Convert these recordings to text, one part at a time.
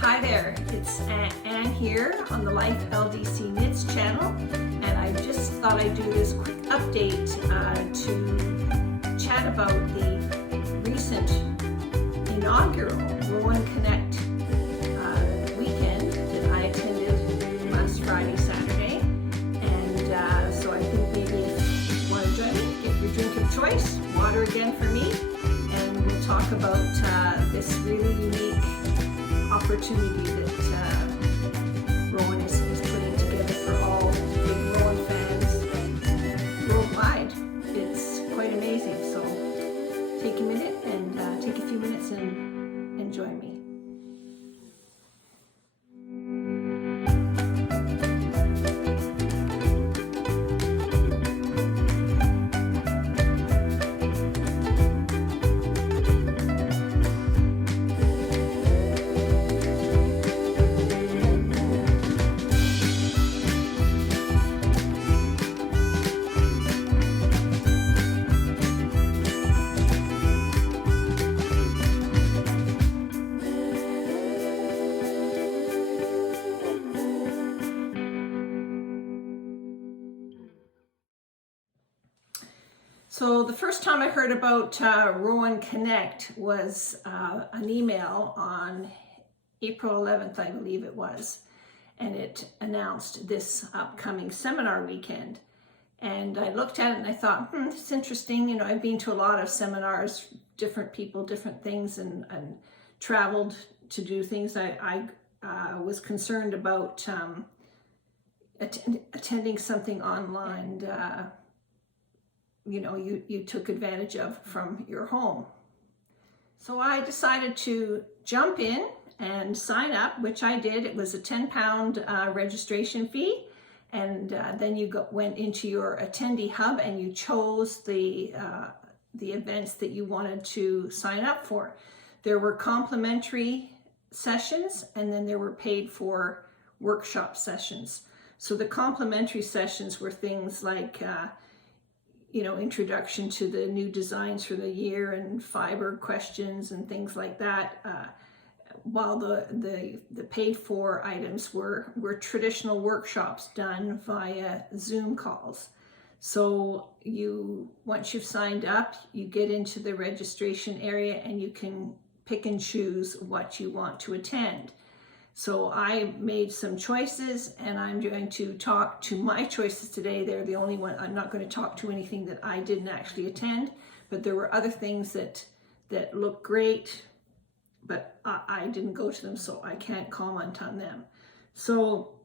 Hi there, it's Anne here on the Life LDC Knits channel, and I just thought I'd do this quick update to chat about the recent inaugural Rowan Connect Weekend that I attended last Friday, Saturday, and so I think maybe if you want to join me, get your drink of choice, water again for me, and we'll talk about this really unique opportunity that Rowan is putting together for all big Rowan fans worldwide. It's quite amazing. So take a minute and take a few minutes and join me. So the first time I heard about Rowan Connect was an email on April 11th, I believe it was, and it announced this upcoming seminar weekend. And I looked at it and I thought, it's interesting. You know, I've been to a lot of seminars, different people, different things, and traveled to do things. I was concerned about attending something online. You know, you took advantage of from your home. So I decided to jump in and sign up, which I did. It was a £10 registration fee, and then you went into your Attendee Hub and you chose the events that you wanted to sign up for. There were complimentary sessions, and then there were paid for workshop sessions. So the complimentary sessions were things like you know, introduction to the new designs for the year and fiber questions and things like that, while the paid for items were traditional workshops done via Zoom calls. So once you've signed up, you get into the registration area and you can pick and choose what you want to attend. So I made some choices, and I'm going to talk to my choices today. They're the only one. I'm not going to talk to anything that I didn't actually attend, but there were other things that look great, but I didn't go to them, so I can't comment on them. So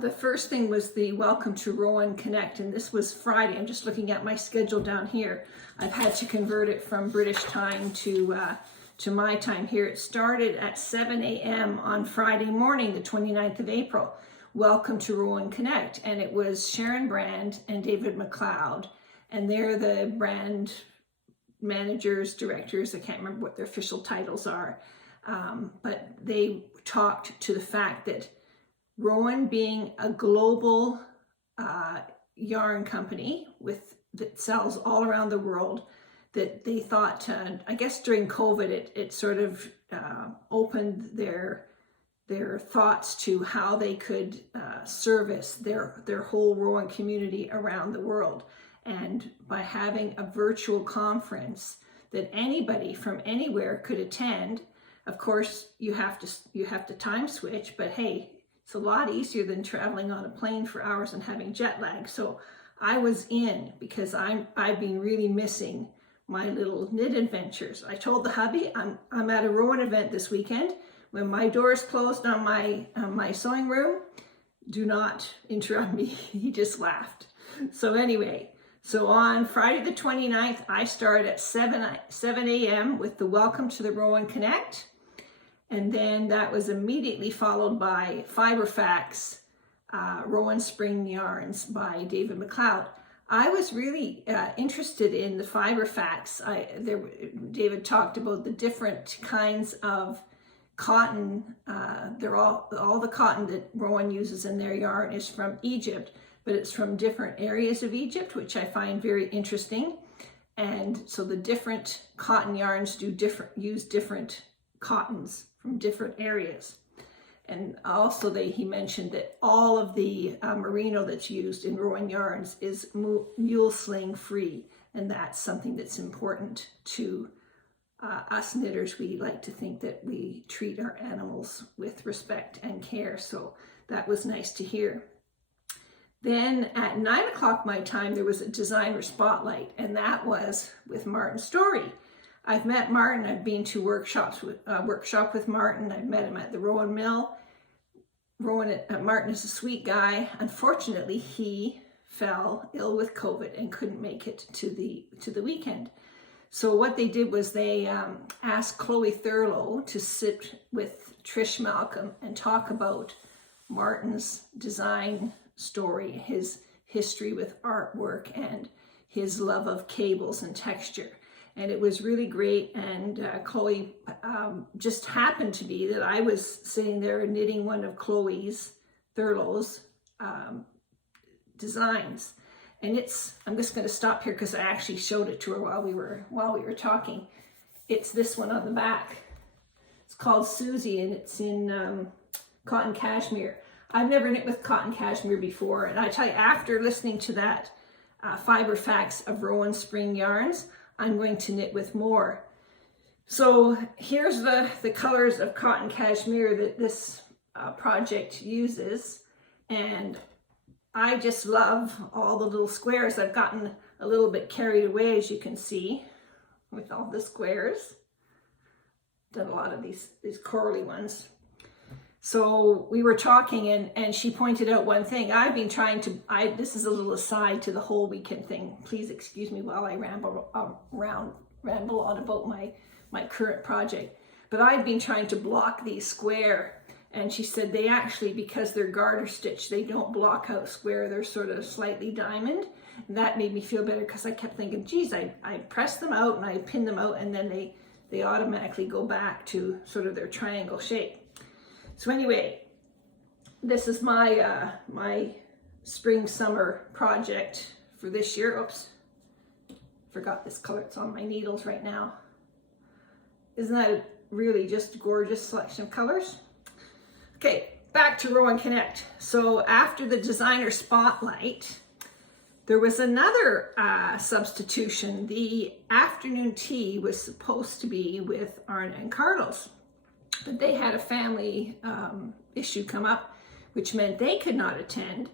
the first thing was the Welcome to Rowan Connect, and this was Friday. I'm just looking at my schedule down here. I've had to convert it from British time to my time here. It started at 7 a.m. on Friday morning, the 29th of April. Welcome to Rowan Connect. And it was Sharon Brand and David McLeod. And they're the brand managers, directors, I can't remember what their official titles are. But they talked to the fact that Rowan, being a global yarn company that sells all around the world, that they thought, I guess during COVID, it sort of opened their thoughts to how they could service their whole Rowan community around the world. And by having a virtual conference that anybody from anywhere could attend, of course you have to time switch, but hey, it's a lot easier than traveling on a plane for hours and having jet lag. So I was in, because I've been really missing my little knit adventures. I told the hubby I'm at a Rowan event this weekend. When my doors closed on my sewing room, do not interrupt me. He just laughed. So anyway, so on Friday the 29th, I started at 7 a.m. with the Welcome to the Rowan Connect, and then that was immediately followed by Fiber Facts, Rowan Spring Yarns by David McLeod. I was really interested in the Fiber Facts. David talked about the different kinds of cotton. They're all the cotton that Rowan uses in their yarn is from Egypt, but it's from different areas of Egypt, which I find very interesting. And so the different cotton yarns use different cottons from different areas. And also he mentioned that all of the merino that's used in Rowan Yarns is mule sling free. And that's something that's important to us knitters. We like to think that we treat our animals with respect and care. So that was nice to hear. Then at 9 o'clock my time, there was a designer spotlight, and that was with Martin Story. I've met Martin. I've been to workshop with Martin. I've met him at the Rowan Mill. Martin is a sweet guy. Unfortunately, he fell ill with COVID and couldn't make it to the weekend. So what they did was they asked Chloe Thurlow to sit with Trish Malcolm and talk about Martin's design story, his history with artwork, and his love of cables and texture. And it was really great. And Chloe just happened to be that I was sitting there knitting one of Chloe's Thurlow's designs. And I'm just going to stop here because I actually showed it to her while we were talking. It's this one on the back. It's called Susie, and it's in cotton cashmere. I've never knit with cotton cashmere before, and I tell you, after listening to that Fiber Facts of Rowan Spring Yarns, I'm going to knit with more. So here's the colors of cotton cashmere that this project uses, and I just love all the little squares. I've gotten a little bit carried away, as you can see, with all the squares. Done a lot of these corally ones. So we were talking, and she pointed out one thing. I've been trying to, this is a little aside to the whole weekend thing. Please excuse me while I ramble on about my current project. But I've been trying to block these square. And she said they actually, because they're garter stitch, they don't block out square. They're sort of slightly diamond. And that made me feel better because I kept thinking, geez, I press them out and I pin them out, and then they automatically go back to sort of their triangle shape. So anyway, this is my my spring-summer project for this year. Oops, forgot this color. It's on my needles right now. Isn't that a really just gorgeous selection of colors? Okay, back to Rowan Connect. So after the designer spotlight, there was another substitution. The afternoon tea was supposed to be with Arna and Carlos, but they had a family issue come up, which meant they could not attend.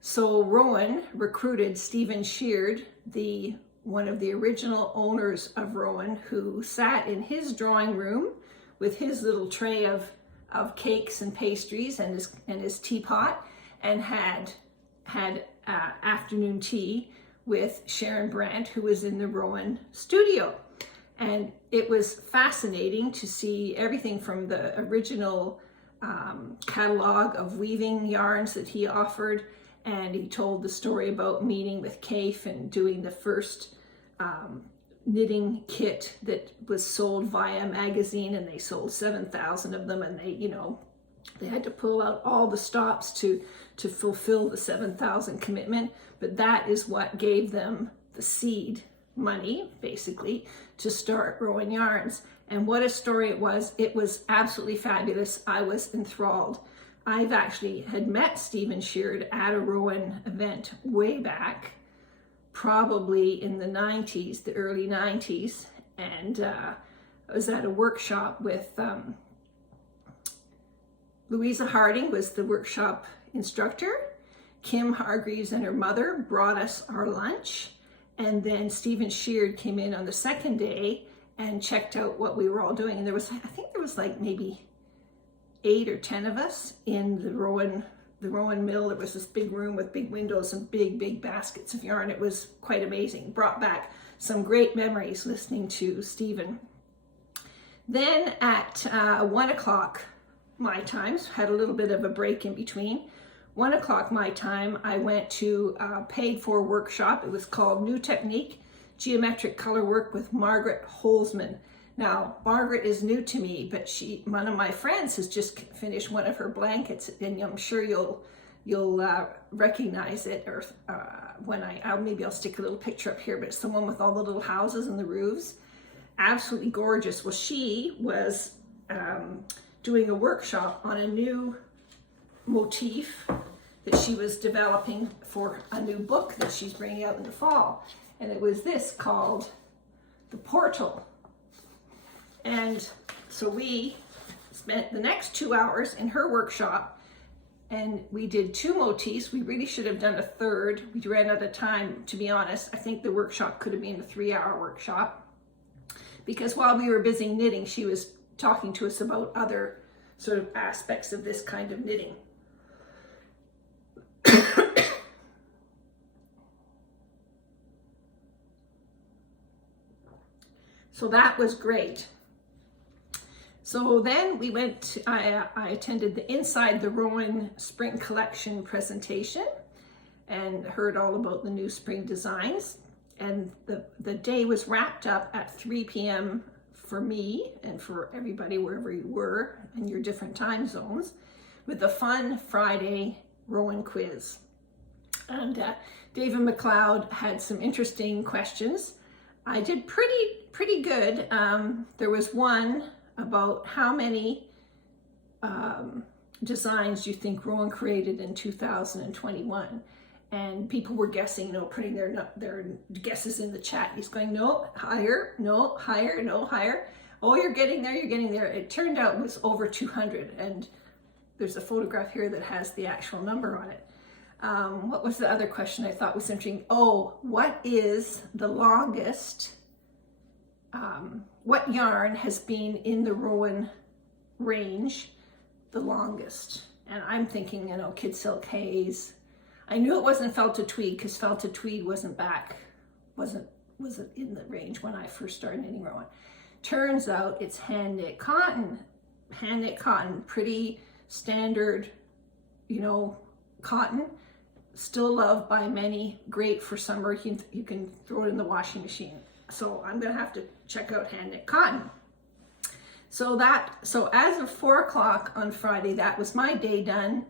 So Rowan recruited Stephen Shears, one of the original owners of Rowan, who sat in his drawing room with his little tray of cakes and pastries and his teapot, and had afternoon tea with Sharon Brandt, who was in the Rowan studio. And it was fascinating to see everything from the original catalog of weaving yarns that he offered. And he told the story about meeting with Kaif and doing the first knitting kit that was sold via a magazine, and they sold 7,000 of them, and they had to pull out all the stops to fulfill the 7,000 commitment. But that is what gave them the seed money, basically, to start Rowan Yarns. And what a story it was. It was absolutely fabulous. I was enthralled. I've actually had met Stephen Shears at a Rowan event way back, probably in the 90s, the early 90s. And I was at a workshop with Louisa Harding was the workshop instructor. Kim Hargreaves and her mother brought us our lunch. And then Stephen Shears came in on the second day and checked out what we were all doing. And I think there was like maybe 8 or 10 of us in the Rowan Mill. There was this big room with big windows and big baskets of yarn. It was quite amazing. Brought back some great memories listening to Stephen. Then at 1 o'clock my time, had a little bit of a break in between. 1 o'clock my time, I went to a paid-for workshop. It was called New Technique, Geometric Color Work with Margaret Holzman. Now, Margaret is new to me, but one of my friends has just finished one of her blankets, and I'm sure you'll recognize it. Or maybe I'll stick a little picture up here, but it's the one with all the little houses and the roofs. Absolutely gorgeous. Well, she was doing a workshop on a new motif that she was developing for a new book that she's bringing out in the fall. And it was this called The Portal. And so we spent the next 2 hours in her workshop, and we did 2 motifs. We really should have done a third. We ran out of time, to be honest. I think the workshop could have been a 3-hour workshop, because while we were busy knitting, she was talking to us about other sort of aspects of this kind of knitting. So that was great. So then we went, I attended the Inside the Rowan Spring Collection presentation and heard all about the new spring designs. And the day was wrapped up at 3 p.m. for me and for everybody wherever you were in your different time zones, with a fun Friday Rowan Quiz. And David McLeod had some interesting questions. I did pretty good. There was one about how many designs do you think Rowan created in 2021? And people were guessing, you know, putting their guesses in the chat. He's going, no, higher, no, higher, no, higher. Oh, you're getting there, you're getting there. It turned out it was over 200. And there's a photograph here that has the actual number on it. What was the other question I thought was interesting? Oh, what is the longest, what yarn has been in the Rowan range the longest? And I'm thinking, you know, Kid Silk Haze. I knew it wasn't Felted Tweed because Felted Tweed wasn't in the range when I first started knitting Rowan. Turns out it's hand knit cotton. Hand knit cotton, pretty standard, you know, cotton. Still loved by many, great for summer. You can throw it in the washing machine. So I'm gonna have to check out hand knit cotton. So as of 4 o'clock on Friday, that was my day done.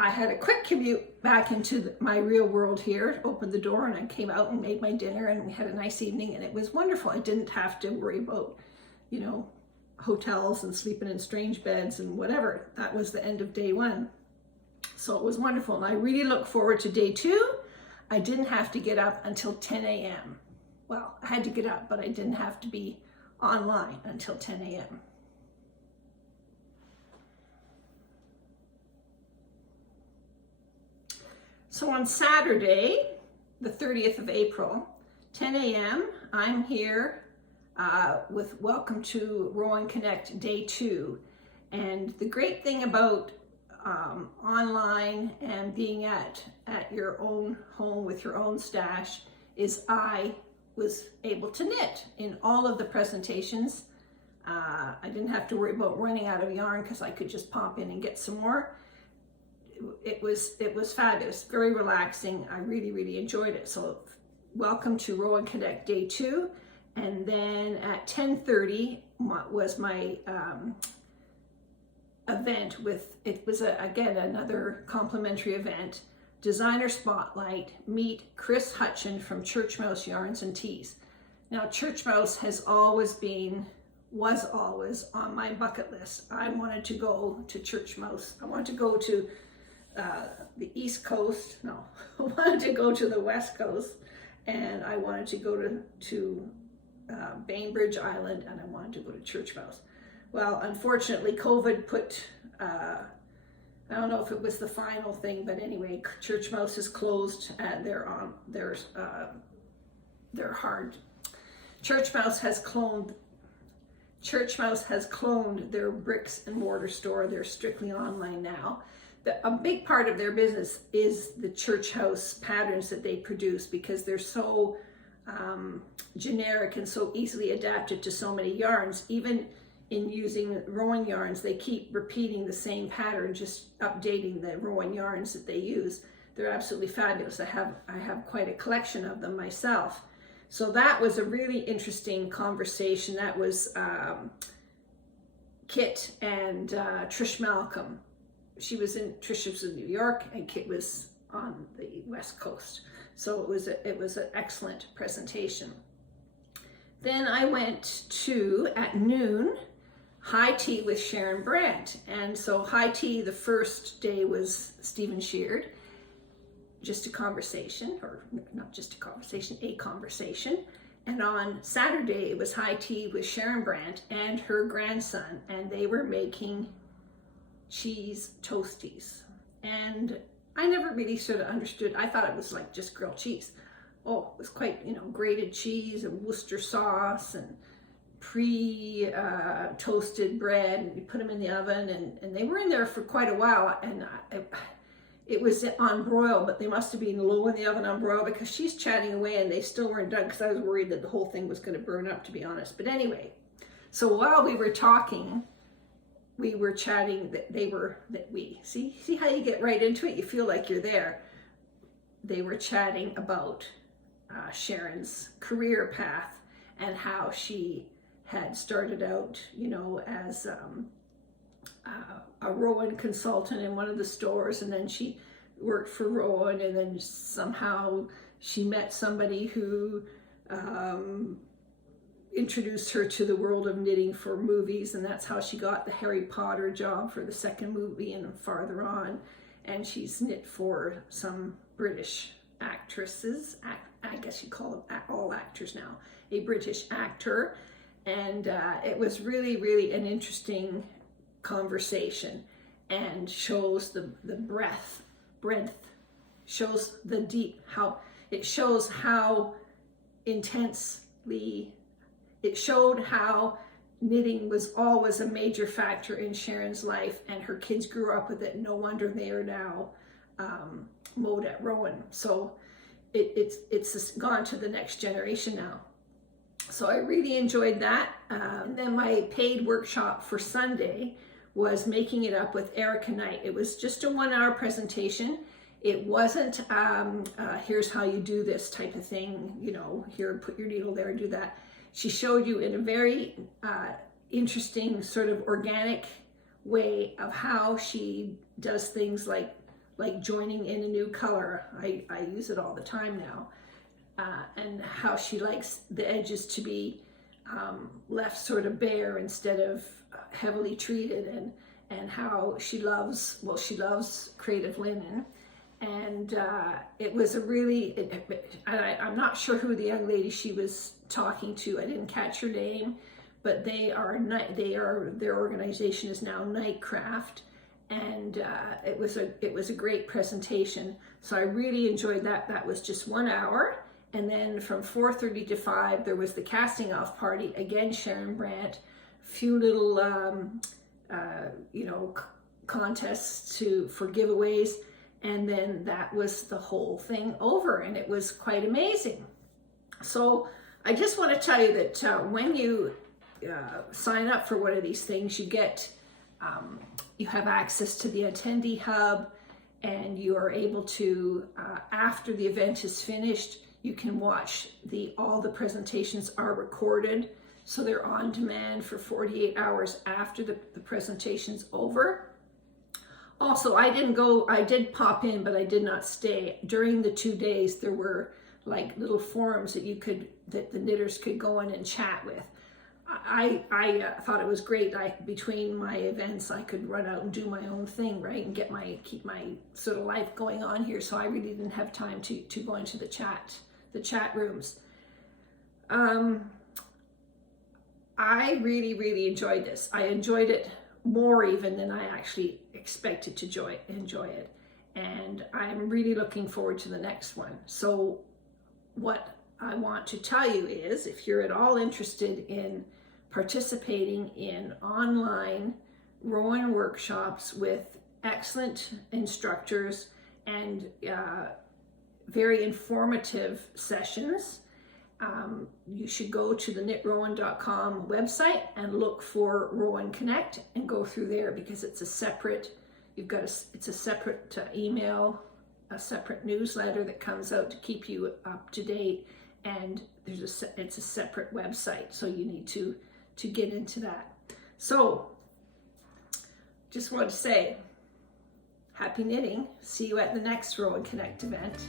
I had a quick commute back into my real world here, opened the door and I came out and made my dinner and we had a nice evening and it was wonderful. I didn't have to worry about, you know, hotels and sleeping in strange beds and whatever. That was the end of day 1. So it was wonderful. And I really look forward to day 2. I didn't have to get up until 10 a.m. Well, I had to get up, but I didn't have to be online until 10 a.m. So on Saturday, the 30th of April, 10 a.m., I'm here with Welcome to Rowan Connect Day 2. And the great thing about online and being at your own home with your own stash is I was able to knit in all of the presentations. I didn't have to worry about running out of yarn because I could just pop in and get some more. It was fabulous, very relaxing. I really enjoyed it. So welcome to Rowan Connect Day 2. And then at 10:30 was my event with, it was again another complimentary event, Designer Spotlight, meet Chris Hutchin from Church Mouse Yarns and Tees. Now Church Mouse was always on my bucket list. I wanted to go to Church Mouse. I wanted to go to the East Coast. No, I wanted to go to the West Coast, and I wanted to go to Bainbridge Island, and I wanted to go to Church Mouse. Well, unfortunately, COVID put, I don't know if it was the final thing, but anyway, Church Mouse is closed, and they're hard. Church Mouse has cloned their bricks and mortar store. They're strictly online now. A big part of their business is the church house patterns that they produce, because they're so generic and so easily adapted to so many yarns. Even in using Rowan yarns, they keep repeating the same pattern, just updating the Rowan yarns that they use. They're absolutely fabulous. I have quite a collection of them myself. So that was a really interesting conversation. That was Kit and Trish Malcolm. Trish was in New York and Kit was on the West Coast. So it was an excellent presentation. Then I went to, at noon, high tea with Sharon Brandt. And so high tea, the first day was Stephen Shears, just a conversation, or not just a conversation, a conversation. And on Saturday, it was high tea with Sharon Brandt and her grandson, and they were making cheese toasties. And I never really sort of understood. I thought it was like just grilled cheese. Oh, it was quite, grated cheese and Worcester sauce and toasted bread, and you put them in the oven, and they were in there for quite a while, and it was on broil, but they must have been low in the oven on broil, because she's chatting away and they still weren't done, because I was worried that the whole thing was going to burn up, to be honest. But anyway, so while we were talking, we were chatting, see how you get right into it, you feel like you're there. They were chatting about Sharon's career path and how she had started out, as a Rowan consultant in one of the stores, and then she worked for Rowan, and then somehow she met somebody who introduced her to the world of knitting for movies, and that's how she got the Harry Potter job for the second movie and farther on. And she's knit for some British actresses, I guess you call them all actors now, a British actor. And it was really, really an interesting conversation, and shows the breadth, shows the deep, shows how intensely, it showed how knitting was always a major factor in Sharon's life, and her kids grew up with it. No wonder they are now mowed at Rowan. So it's gone to the next generation now. So I really enjoyed that. And then my paid workshop for Sunday was making it up with Erika Knight. It was just a 1-hour presentation. It wasn't here's how you do this type of thing, here, put your needle there, do that. She showed you in a very interesting sort of organic way of how she does things like joining in a new color. I use it all the time now. And how she likes the edges to be left sort of bare instead of heavily treated, and how she loves creative linen. And it was a really, I'm not sure who the young lady she was talking to, I didn't catch her name, but their organization is now Nightcraft, and it was a great presentation. So I really enjoyed that. That was just 1 hour. And then from 4:30 to 5, there was the casting off party. Again, Sharon Brandt, few little, contests for giveaways. And then that was the whole thing over, and it was quite amazing. So I just want to tell you that when you sign up for one of these things, you have access to the Attendee Hub, and you are able to, after the event is finished, you can watch all the presentations are recorded, so they're on demand for 48 hours after the presentation's over. Also, I did pop in, but I did not stay. During the 2 days, there were like little forums that the knitters could go in and chat with. I thought it was great. Between my events, I could run out and do my own thing, right, and keep my sort of life going on here. So I really didn't have time to go into the chat rooms. I really, really enjoyed this. I enjoyed it more even than I actually expected to enjoy it. And I'm really looking forward to the next one. So what I want to tell you is, if you're at all interested in participating in online Rowan workshops with excellent instructors and very informative sessions, you should go to the knitrowan.com website and look for Rowan Connect and go through there, because it's a separate, it's a separate email, a separate newsletter that comes out to keep you up to date, and it's a separate website, so you need to get into that. So just want to say happy knitting. See you at the next Rowan Connect event.